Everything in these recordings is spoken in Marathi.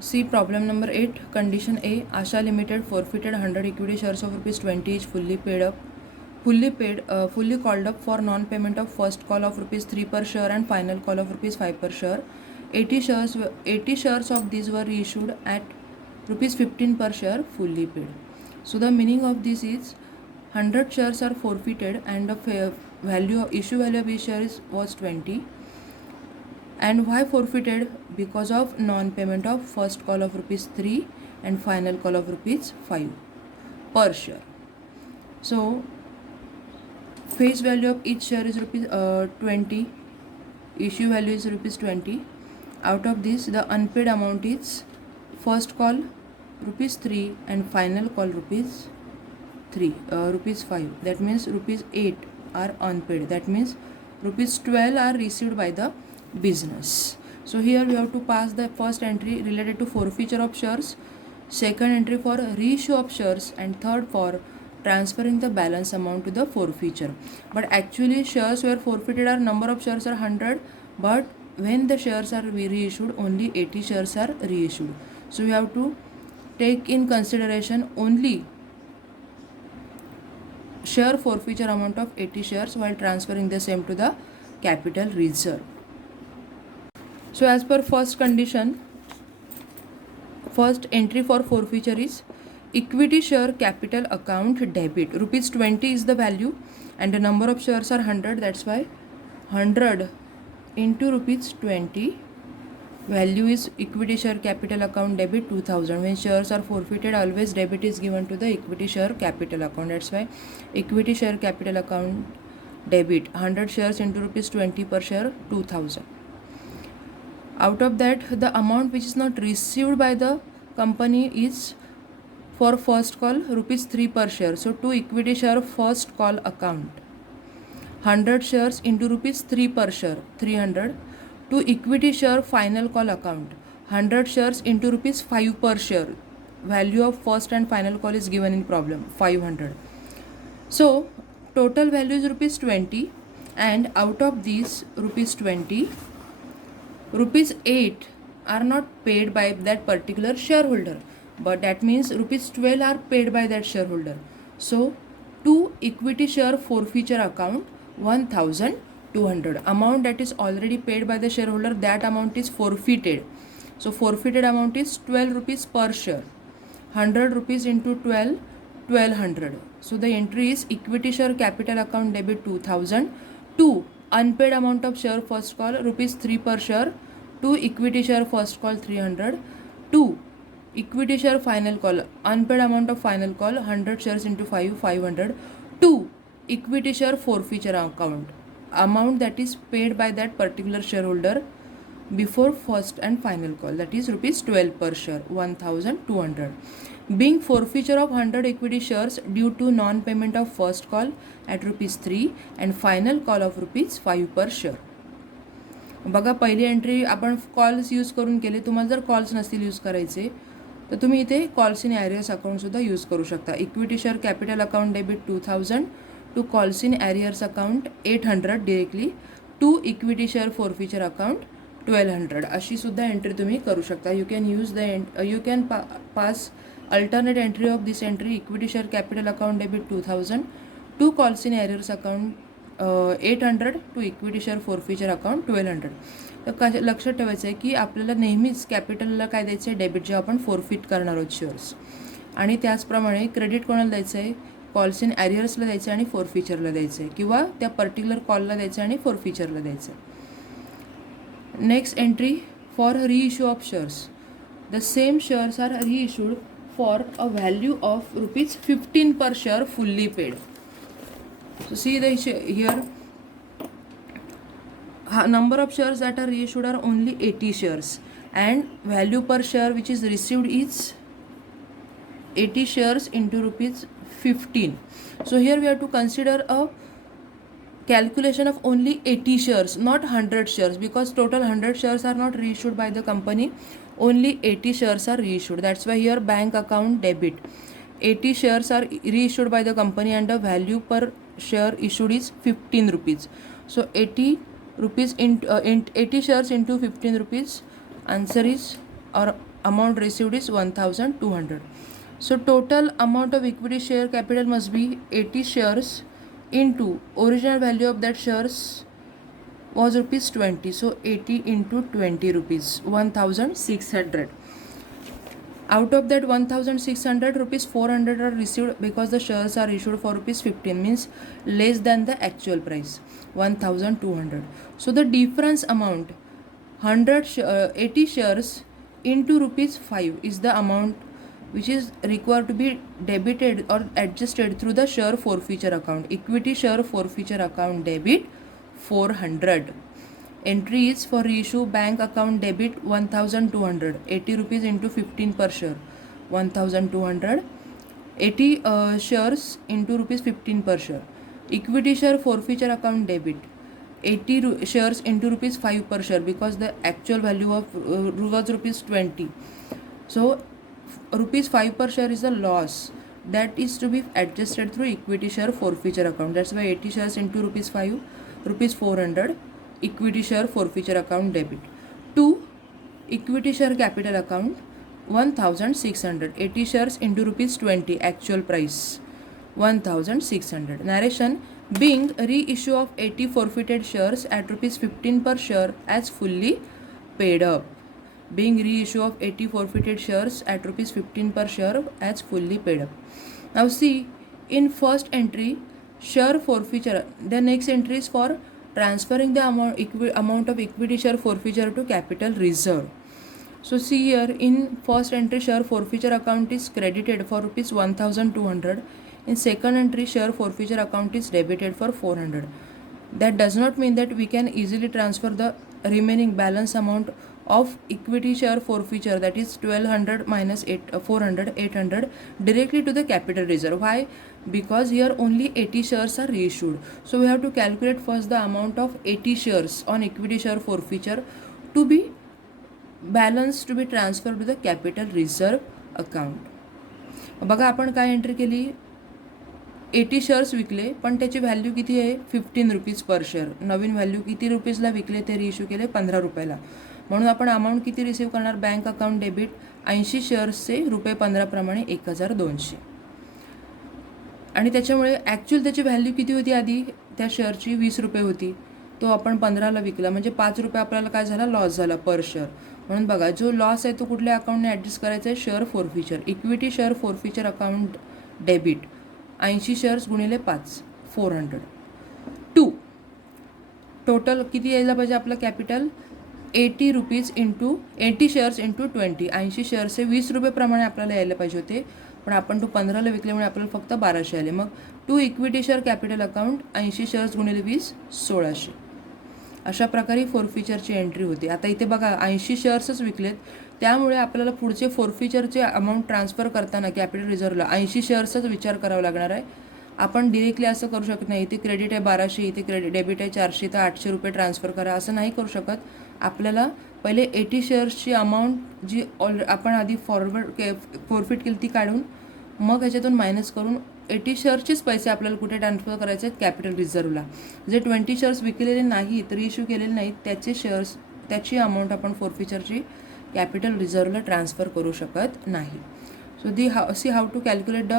See problem number 8. Condition A. Asha Limited forfeited 100 equity shares of rupees 20 each fully called up for non-payment of first call of rupees 3 per share and final call of rupees 5 per share. 80 shares of these were reissued at rupees 15 per share fully paid. So the meaning of this is 100 shares are forfeited and the issue value of each share was 20. And why forfeited? Because of non-payment of first call of rupees 3 and final call of rupees 5 per share. So face value of each share is rupees 20, issue value is rupees 20. Out of this, the unpaid amount is first call rupees 3 and final call rupees 5. That means rupees 8 are unpaid. That means rupees 12 are received by the business. So here we have to pass the first entry related to forfeiture of shares, second entry for reissue of shares, and third for transferring the balance amount to the forfeiture. But actually shares were forfeited, our number of shares are 100, but when the shares are reissued, only 80 shares are reissued. So we have to take in consideration only share forfeiture amount of 80 shares while transferring the same to the capital reserve. So as per first condition, first entry for forfeiture is equity share capital account debit. Rupees 20 is the value and the number of shares are 100. That's why 100 into rupees 20. Value is equity share capital account debit 2000. When shares are forfeited, always debit is given to the equity share capital account. That's why equity share capital account debit 100 shares into rupees 20 per share 2000. Out of that, the amount which is not received by the company is for first call rupees 3 per share. So to equity share first call account 100 shares into rupees 3 per share 300. To equity share final call account 100 shares into rupees 5 per share. Value of first and final call is given in problem 500. So total value is rupees 20 and out of these rupees 20, rupees 8 are not paid by that particular shareholder, but that means rupees 12 are paid by that shareholder. So to equity share forfeiture account 1200 amount that is already paid by the shareholder, that amount is forfeited. So forfeited amount is 12 rupees per share. 100 rupees into 12, 1200. So the entry is equity share capital account debit 2000 to unpaid amount of share first call rupees 3 per share, to equity share first call 300, to equity share final call unpaid amount of final call 100 shares into 5 500, to equity share forfeiture account amount that is paid by that particular shareholder before first and final call, that is rupees 12 per share 1200, being forfeiture of 100 equity shares due to non-payment of first call at rupees 3 and final call of rupees 5 per share. बघा पहिली एंट्री आपण कॉल्स यूज करून केले. तुम्हाला जर कॉल्स नसतील यूज करायचे तर तुम्ही इथे कॉल्स इन ॲरियर्स अकाउंटसुद्धा यूज करू शकता. Equity share capital account debit 2000 to calls in arrears account 800 directly, to equity share forfeiture account 1200 अशी सुद्धा एंट्री तुम्ही करू शकता. You can use you can pass alternate entry of this entry equity share capital account debit 2000 to calls in arrears account 800 to equity share forfeiture account 1200. तर लक्षात ठेवायचं आहे की आपल्याला नेहमीच कॅपिटलला काय द्यायचं आहे, डेबिट जे आपण फॉरफिट करणार आहोत शेअर्स, आणि त्याचप्रमाणे क्रेडिट कोणाला द्यायचं आहे, कॉल्स इन ॲरियर्सला द्यायचं आहे आणि फॉरफिचरला द्यायचं आहे, किंवा त्या पर्टिक्युलर कॉलला द्यायचं आहे आणि फॉरफिचरला द्यायचं आहे. Next entry for reissue of shares. The same shares are reissued for a value of rupees 15 per share fully paid. So see here number of shares that are reissued are only 80 shares and value per share which is received is 80 shares into rupees 15. So here we have to consider a calculation of only 80 shares, not 100 shares, because total 100 shares are not reissued by the company, only 80 shares are reissued. That's why here bank account debit 80 shares are reissued by the company and the value per share issued is 15 rupees. So 80 rupees into 80 shares into 15 rupees, answer is, or amount received is 1200. So total amount of equity share capital must be 80 shares into original value of that shares was rupees 20. So 80 into 20 rupees, 1600. Out of that 1600 rupees, 400 are received because the shares are issued for rupees 15, means less than the actual price 1200. So the difference amount 80 shares into rupees 5 is the amount which is required to be debited or adjusted through the share forfeiture account. Equity share forfeiture account debit 400. Entry is for reissue bank account debit 1200, 80 rupees into 15 per share, 1200, 80 shares into rupees 15 per share. Equity share forfeiture account debit 80 shares into rupees 5 per share because the actual value of was rupees 20. So rupees 5 per share is a loss that is to be adjusted through equity share forfeiture account. That's why 80 shares into rupees 5, rupees 400, equity share forfeiture account debit. 2. Equity share capital account 1600, 80 shares into rupees 20, actual price 1600. Narration: being reissue of 80 forfeited shares at rupees 15 per share as fully paid up. Being reissue of 80 forfeited shares at rupees 15 per share as fully paid up. Now see, in first entry, share forfeiture, the next entry is for transferring the amount of equity share forfeiture to capital reserve. So see here, in first entry, share forfeiture account is credited for rupees 1200. In second entry, share forfeiture account is debited for 400. That does not mean that we can easily transfer the remaining balance amount of equity share forfeiture, that is 1200 minus 400, 800, directly to the capital reserve. Why? Because here only 80 shares are reissued. So we have to calculate first the amount of 80 shares on equity share forfeiture to be balance to be transferred to the capital reserve account. बघा आपण काय एंट्री केली, 80 शेअर्स विकले पण त्याची व्हॅल्यू किती आहे 15 रुपीज पर शेअर. नवीन व्हॅल्यू किती रुपीजला विकले ते रिइश्यू केले 15 रुपयाला. म्हणून आपण अमाऊंट किती रिसीव्ह करणार, बँक अकाउंट डेबिट 80 शेअर्सचे रुपये 15 प्रमाणे 1200. आणि त्याच्यामुळे ॲक्च्युअल त्याची व्हॅल्यू किती होती, आधी त्या शेअरची 20 रुपये होती, तो आपण 15ला विकला म्हणजे 5 रुपये आपल्याला काय झाला, लॉस झाला पर शेअर. म्हणून बघा जो लॉस आहे तो कुठल्या अकाउंटने ॲडजस्ट करायचा आहे, share forfeiture. Equity share forfeiture account debit 80 shares गुणिले 5, 400. 2 टोटल किती यायला पाहिजे आपलं capital, 80 rupees into 80 shares into 20. 80 शेअर्सचे 20 रुपये प्रमाणे आपल्याला यायला पाहिजे होते, पण आपण तो 15ला विकल्यामुळे आपल्याला फक्त 1200 आले. मग 2 equity share capital account 80 shares गुणिले 20, 1600. अशा प्रकारे फोरफिचरची एंट्री होते. आता इथे बघा 80 शेअर्सच विकलेत, त्यामुळे आपल्याला पुढचे फोरफिचरचे अमाऊंट ट्रान्सफर करताना कॅपिटल रिझर्वला 80 शेअर्सचाच विचार करावा लागणार आहे. आपण डिरेक्टली असं करू शकत नाही, इथे क्रेडिट आहे 1200, इथे डेबिट आहे 400, तर 800 रुपये ट्रान्सफर करा, असं नाही करू शकत. आपल्याला पहिले 80 शेअर्सची अमाऊंट जी आपण आधी फॉरफिट केली ती काढून मग ह्याच्यातून मायनस करून 80 शेअर्सचेच पैसे आपल्याला कुठे ट्रान्सफर करायचे आहेत, कॅपिटल रिझर्वला. जे 20 शेअर्स विकलेले नाहीत, रिइश्यू केलेले नाहीत, त्याचे शेअर्स त्याची अमाऊंट आपण फॉरफिचरची कॅपिटल रिझर्वला ट्रान्सफर करू शकत नाही. So see how to calculate the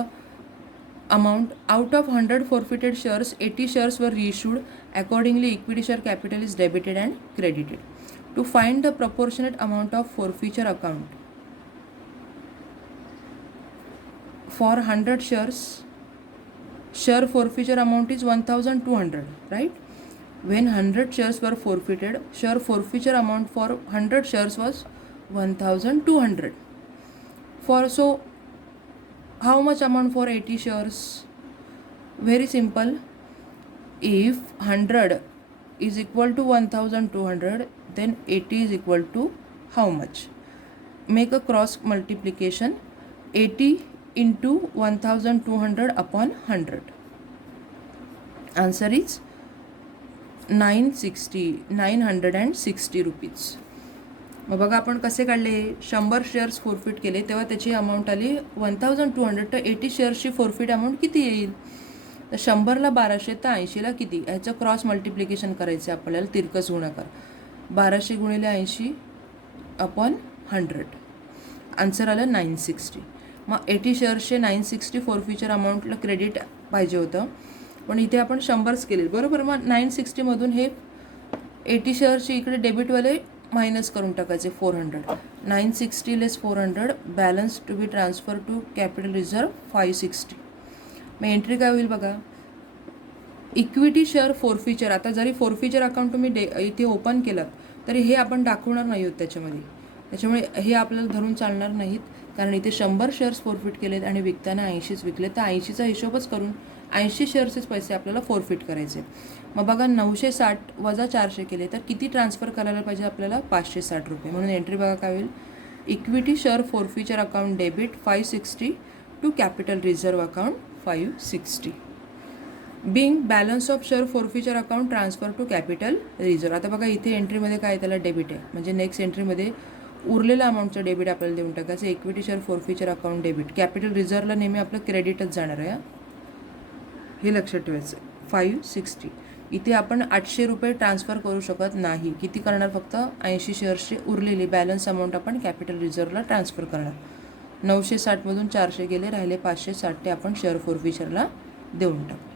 amount. Out of 100 forfeited shares, 80 shares were reissued. Accordingly, equity share capital is debited and credited. To find the proportionate amount of forfeiture account for 100 shares, share forfeiture amount is 1200, right? When 100 shares were forfeited, share forfeiture amount for 100 shares was 1200. So how much amount for 80 shares? Very simple. If 100 is equal to 1200, then 80 is equal to how much? Make a cross multiplication. 80 into 1200 upon 100. Answer is 960 rupees. मग बघा आपण कसे काढले, 100 शेअर्स फोरफिट केले तेव्हा त्याची अमाऊंट आली 1200. तर 80 शेअर्सची फोरफिट अमाऊंट किती येईल, तर 100ला 1200 तर 80ला किती, ह्याचं क्रॉस मल्टिप्लिकेशन करायचं आपल्याला, तिरकस गुणाकार. 1200 गुणिले 80 अपॉन 100. आन्सर आलं 960. मग 80 शेअर्सचे 960 फॉरफिचर अमाऊंटला क्रेडिट पाहिजे होतं, पण इथे आपण 100च केले बरोबर. मग 960मधून हे 80 शेअर्सचे इकडे डेबिटवाले मायनस करून टाकायचे 400. 960 less 400 balance to be transfer to capital reserve 560. मग एंट्री काय होईल बघा, इक्विटी शेअर फॉरफिचर. आता जरी फॉरफिचर अकाउंट तुम्ही इथे ओपन केलं तरी हे आपण दाखवणार नाही आहोत त्याच्यामुळे हे आपल्याला धरून चालणार नाहीत, कारण इथे 100 शेअर्स फॉरफिट केलेत आणि विकताना 80च विकले, तर 80चा हिशोबच करून 80 शेअर्सचेच पैसे आपल्याला फॉरफिट करायचे. मग बघा 960 वजा 400 केले तर किती ट्रान्सफर करायला पाहिजे आपल्याला, 560 रुपये. म्हणून एंट्री बघा काय होईल, equity share forfeiture account debit 560 to capital reserve account 560. Being balance of share forfeiture account transfer to capital reserve. आता बघा इथे एंट्रीमध्ये काय त्याला डेबिट आहे, म्हणजे नेक्स्ट एंट्रीमध्ये उरलेल्या अमाऊंटचं डेबिट आपल्याला देऊन टाकायचं. Equity share forfeiture account debit, capital रिझर्वला नेहमी आपलं क्रेडिटच जाणार आहे, हे लक्षात ठेवायचं. 560 इथे आपण 800 रुपये ट्रान्सफर करू शकत नाही. किती करणार, फक्त 80 शेअर्सचे उरलेली बॅलन्स अमाऊंट आपण कॅपिटल रिझर्वला ट्रान्सफर करणार. 960मधून 400 गेले, राहिले 560 ते आपण शेअर फॉरफिचरला देऊन टाकू.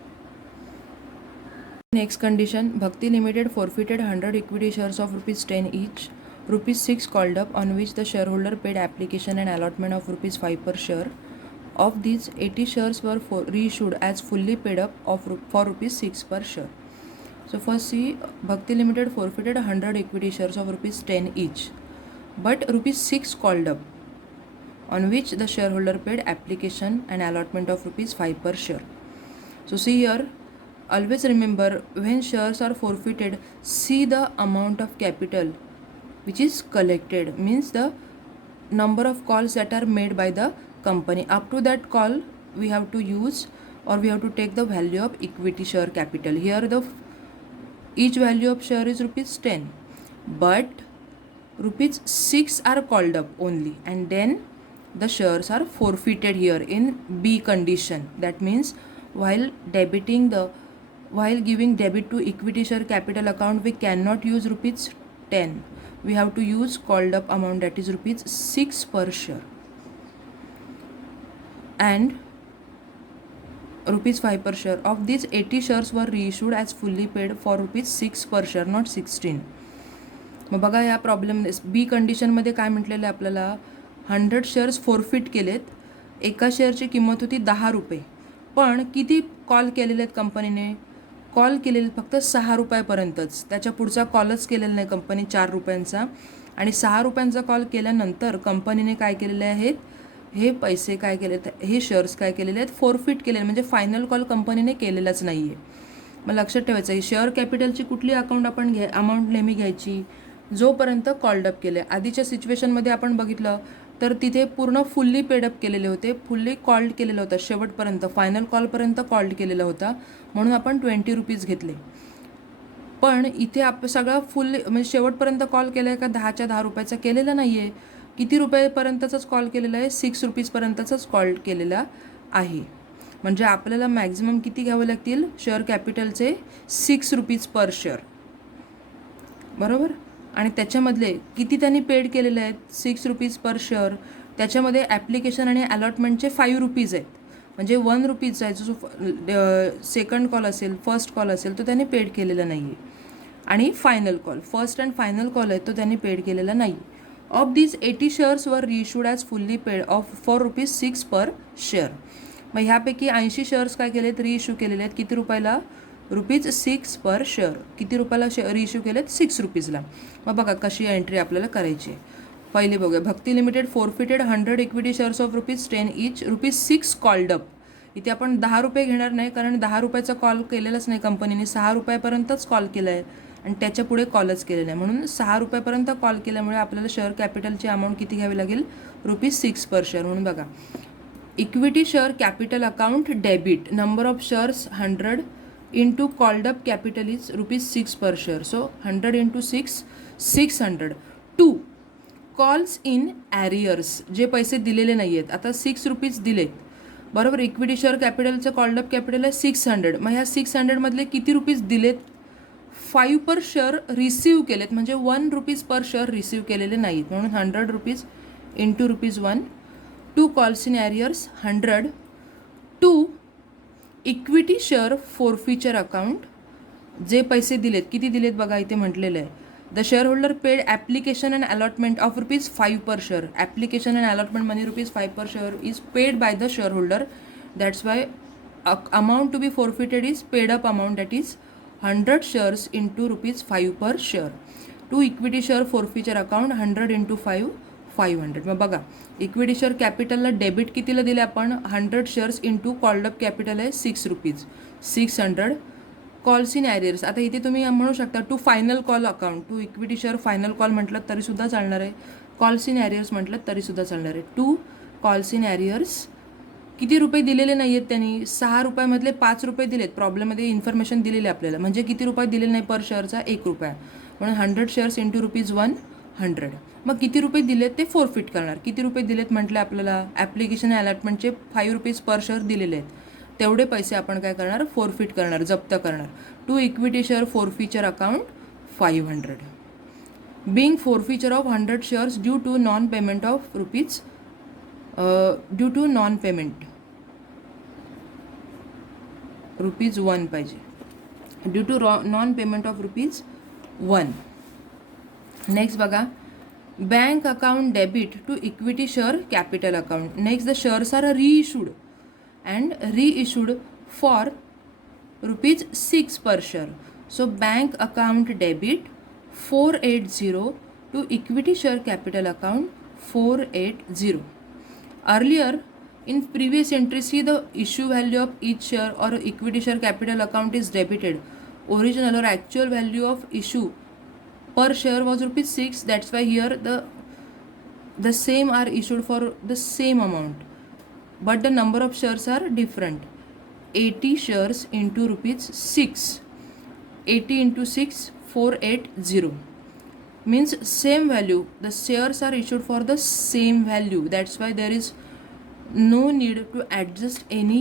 Next condition, Bhakti limited forfeited 100 equity shares of ₹10 each, ₹6 called up, on which the shareholder paid application and allotment of ₹5 per share. Of these, 80 shares were reissued as fully paid up for ₹6 per share. So first see, Bhakti Limited forfeited 100 equity shares of ₹10 each, but ₹6 called up, on which the shareholder paid application and allotment of ₹5 per share. So see here, always remember, when shares are forfeited, see the amount of capital which is collected, means the number of calls that are made by the company. Up to that call we have to use, or we have to take the value of equity share capital. Here the each value of share is ₹10, but ₹6 are called up only, and then the shares are forfeited here in B condition. That means while giving debit to equity share capital account, we cannot use ₹10. We have to use called up amount, that is ₹6 per share, and ₹5 per share. Of these, 80 shares were reissued as fully paid for ₹6 per share, not 16. मग बघा या प्रॉब्लेम बी कंडिशनमध्ये काय म्हटलेलं आहे आपल्याला, 100 शेअर्स फॉरफिट केलेत, एका शेअरची किंमत होती ₹10, पण किती कॉल केलेले आहेत कंपनीने, कॉल केलेले फक्त ₹6पर्यंतच, त्याच्या पुढचा कॉलच केलेला नाही कंपनी ₹4, आणि ₹6 कॉल केल्यानंतर कंपनीने काय केलेले आहेत, हे पैसे काय केले, हे शेअर्स काय केलेले आहेत, फॉरफिट केलेले, म्हणजे फायनल कॉल कंपनीने केलेलाच नाही आहे. मग लक्षात ठेवायचं आहे, शेअर कॅपिटलची कुठली अकाउंट आपण अमाऊंट नेहमी घ्यायची, जोपर्यंत कॉल्ड अप केले. आधीच्या सिच्युएशनमध्ये आपण बघितलं तर तिथे पूर्ण फुल्ली पेडअप केलेले होते, फुल्ली कॉल्ड केलेलं होतं, शेवटपर्यंत फायनल कॉलपर्यंत कॉल्ड केलेला होता, म्हणून आपण ₹20 घेतले. पण इथे सगळं फुल्ली म्हणजे शेवटपर्यंत कॉल केला आहे का, 10च्या 10 रुपयाचा केलेला नाही आहे, किती रुपयेपर्यंतचाच कॉल केलेला आहे, ₹6पर्यंतचाच कॉल केलेला आहे. म्हणजे आपल्याला मॅक्झिमम किती घ्यावे लागतील, शेअर कॅपिटलचे ₹6 पर शेअर, बरोबर. आणि त्याच्यामधले किती त्यांनी पेड केलेले आहेत, ₹6 पर शेअर. त्याच्यामध्ये ॲप्लिकेशन आणि अलॉटमेंटचे ₹5 आहेत, म्हणजे ₹1 आहे जो सेकंड कॉल असेल, फर्स्ट कॉल असेल तो त्यांनी पेड केलेला नाही आहे, आणि final call, first and final call आहे तो त्यांनी पेड केलेला नाही. Of these 80 shares were reissued as fully paid for ₹6 per share. मग ह्यापैकी 80 शेअर्स काय केलेत, रिइश्यू केलेले आहेत, किती रुपयाला, ₹6 पर शेअर. किती रुपयाला रिइश्यू केलेत, ₹6ला. मग बघा कशी एंट्री आपल्याला करायची आहे. पहिले बघूया, Bhakti limited forfeited 100 equity shares of ₹10 each, ₹6 called up. इथे आपण ₹10 घेणार नाही, कारण ₹10चा कॉल केलेलाच नाही कंपनीने, ₹6पर्यंतच कॉल केला आहे आणि त्याच्या पुढे कॉलच केलेला आहे, म्हणून ₹6पर्यंत कॉल केल्यामुळे आपल्याला शेअर कॅपिटलची अमाऊंट किती घ्यावी लागेल, ₹6 पर शेअर. म्हणून बघा, equity share capital account debit, number of shares 100 into called up capital is ₹6 per share. So 100 into 6, 600. 2 calls in arrears, जे पैसे दिलेले नाही आहेत. आता ₹6 दिलेत, बरोबर. इक्विटी शेअर कॅपिटलचं कॉल्ड अप कॅपिटल आहे 600. मग ह्या 600मधले किती रुपीज दिलेत, 5 पर शेअर रिसीव केलेत, म्हणजे ₹1 पर शेअर रिसीव केलेले नाहीत, म्हणून ₹100 into ₹1. To call scenarios 100. To equity share forfeiture account, जे पैसे दिलेत, किती दिलेत बघा इथे म्हटलेलं आहे. The shareholder paid application and allotment of ₹5 per share. Application and allotment money ₹5 per share is paid by the shareholder. That's why amount to be forfeited is paid up amount, that is 100 shares into ₹5 per share. To equity share forfeiture account 100 into 5 500. मग बघा इक्विटी शेअर कॅपिटलला डेबिट कितीला दिले आपण 100 shares into called up capital आहे ₹6 600. कॉल्स इन ॲरियर्स, आता इथे तुम्ही म्हणू शकता to final call account. To equity share final call म्हटलं तरीसुद्धा चालणार आहे, कॉल्स इन ॲरियर्स म्हटलं तरीसुद्धा चालणार आहे. टू कॉल्स इन ॲरियर्स किती रुपये दिलेले नाही आहेत त्यांनी, ₹6 ₹5 दिलेत. प्रॉब्लेममध्ये इन्फॉर्मेशन दिलेली आपल्याला, म्हणजे किती रुपये दिलेले नाही पर शेअरचा ₹1, म्हणून 100 शेअर्स इंटू ₹100. मग किती रुपये दिलेत ते फोरफिट करणार. किती रुपये दिलेत म्हटलं आपल्याला, ॲप्लिकेशन अलॉटमेंटचे ₹5 पर शेअर दिलेले आहेत, तेवढे पैसे आपण काय करणार, फोरफिट करणार, जप्त करणार. To equity share forfeiture account 500. Being forfeiture of 100 shares due to non payment of due to non payment ₹1 पाहिजे, due to non payment of ₹1. Next बघा bank account debit to equity share capital account. Next the shares are reissued and reissued for ₹6 per share. So bank account debit 480 to equity share capital account 480. Earlier in previous entry, see the issue value of each share or equity share capital account is debited. Original or actual value of issue per share was ₹6. That's why here the same are issued for the same amount, but the number of shares are different. 80 shares into ₹6. 80 into 6 480 means same value. The shares are issued for the same value. That's why there is no need to adjust any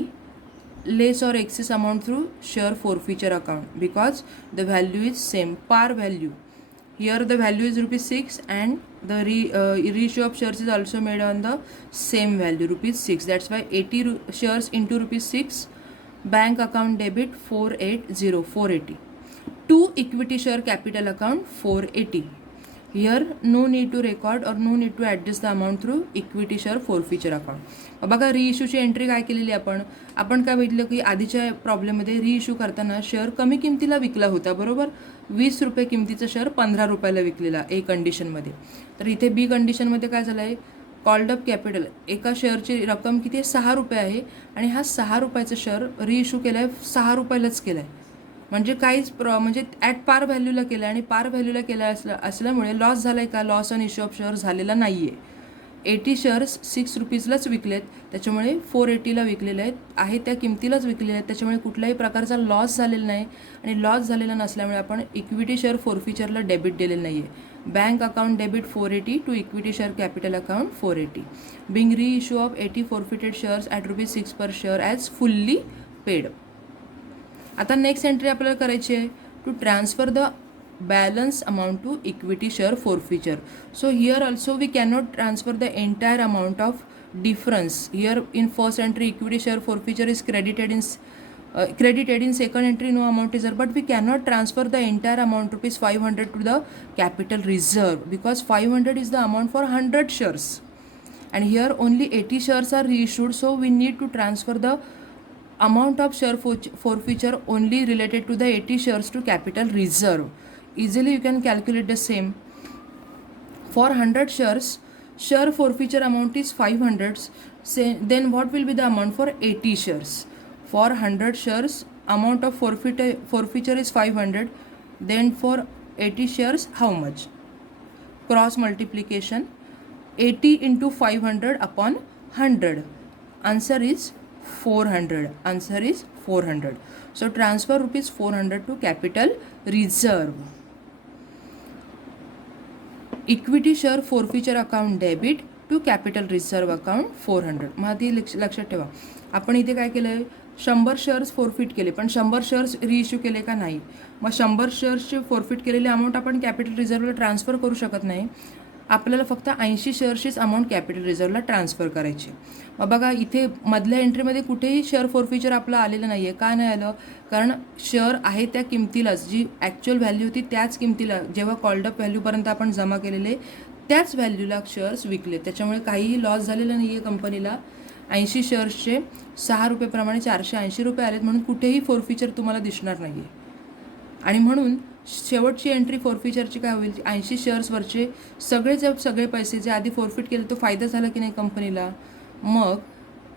less or excess amount through share forfeiture account, because the value is same, par value. Here the value is ₹6 and the reissue of shares is also made on the same value ₹6. That's why 80 shares into ₹6. Bank account debit 480. To equity share capital account 480. Here no need to record or no need to adjust the amount through equity share forfeiture account. बघा रिइश्यूची एंट्री काय केलेली आपण काय बघितलं की आधीच्या प्रॉब्लेममध्ये रिइश्यू करताना शेअर कमी किमतीला विकला होता, बरोबर. ₹20 किमतीचा शेअर ₹15 विकलेला ए कंडिशनमध्ये. तर इथे बी कंडिशनमध्ये काय झालं आहे, कॉल्ड अप कॅपिटल एका शेअरची रक्कम किती आहे, ₹6 आहे, आणि हा ₹6 शेअर रिइश्यू केला आहे, ₹6 केला आहे, म्हणजे काहीच म्हणजे ॲट पार व्हॅल्यूला केलं आहे, आणि पार व्हॅल्यूला केला असल्यामुळे लॉस झाला आहे का, loss on issue of share झालेला नाही आहे. 80 शेअर्स ₹6 विकलेत, त्याच्यामुळे 480ला विकलेले आहेत त्या किमतीलाच विकलेले आहेत, त्याच्यामुळे कुठल्याही प्रकारचा लॉस झालेला नाही, आणि लॉस झालेला नसल्यामुळे आपण इक्विटी शेअर फोरफिचरला डेबिट दिलेलं नाही आहे. Bank account debit 480 to equity share capital account 480. Being reissue of 80 forfeited shares at ₹6 per share as fully paid. आता नेक्स्ट एंट्री आपल्याला करायची आहे to transfer the balance amount to equity share forfeiture. So here also we cannot transfer the entire amount of difference. Here in first entry equity share forfeiture is credited in second entry no amount is there, but we cannot transfer the entire amount ₹500 to the capital reserve, because 500 is the amount for 100 shares and here only 80 shares are reissued. So we need to transfer the amount of share forfeiture only related to the 80 shares to capital reserve. Easily you can calculate the same. For 100 shares, share forfeiture amount is 500. Then what will be the amount for 80 shares? For 100 shares, amount of forfeiture is 500. Then for 80 shares, how much? Cross multiplication. 80 into 500 upon 100. Answer is 400. Answer is 400. So transfer ₹400 to capital reserve. Equity share forfeiture account debit to capital reserve account 400. मग आधी लक्षात ठेवा, आपण इथे काय केलं आहे, 100 शेअर्स फोरफिट केले, पण 100 शेअर्स रिइश्यू केले का नाही. मग 100 शेअर्सचे फोरफिट केलेले अमाऊंट आपण कॅपिटल रिझर्वला ट्रान्सफर करू शकत नाही. आपल्याला फक्त 80 शेअर्सचीच अमाऊंट कॅपिटल रिझर्वला ट्रान्सफर करायची. मग बघा इथे मधल्या एंट्रीमध्ये कुठेही शेअर फॉरफिचर आपलं आलेलं नाही आहे. का नाही आलं? कारण शेअर आहे त्या किमतीलाच, जी ॲक्च्युअल व्हॅल्यू होती त्याच किमतीला, जेव्हा कॉल्ड अप व्हॅल्यूपर्यंत आपण जमा केलेले त्याच व्हॅल्यूला शेअर्स विकले. त्याच्यामुळे काहीही लॉस झालेला नाही आहे कंपनीला. 80 शेअर्सचे 6 रुपयेप्रमाणे 480 रुपये आलेत, म्हणून कुठेही फॉरफिचर तुम्हाला दिसणार नाही आहे. आणि म्हणून शेवटची एंट्री फॉरफिचरची काय होईल? 80 शेअर्सवरचे सगळे पैसे जे आधी फॉरफिट केले तो फायदा झाला की नाही कंपनीला? मग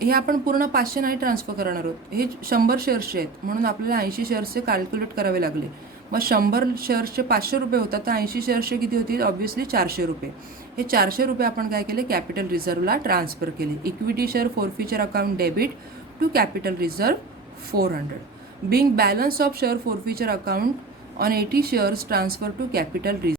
हे आपण पूर्ण 500 नाही ट्रान्सफर करणार आहोत, हे 100 शेअर्सचे आहेत, म्हणून आपल्याला 80 शेअर्सचे कॅल्क्युलेट करावे लागले. मग 100 शेअर्सचे 500 रुपये होतात, तर 80 शेअर्सचे किती होतील? ऑब्व्हियसली 400 रुपये. हे 400 रुपये आपण काय केले? कॅपिटल रिझर्वला ट्रान्सफर केले. Equity share forfeiture account debit to capital reserve 400. Being balance of share forfeiture account on 80 shares transfer to capital reserve.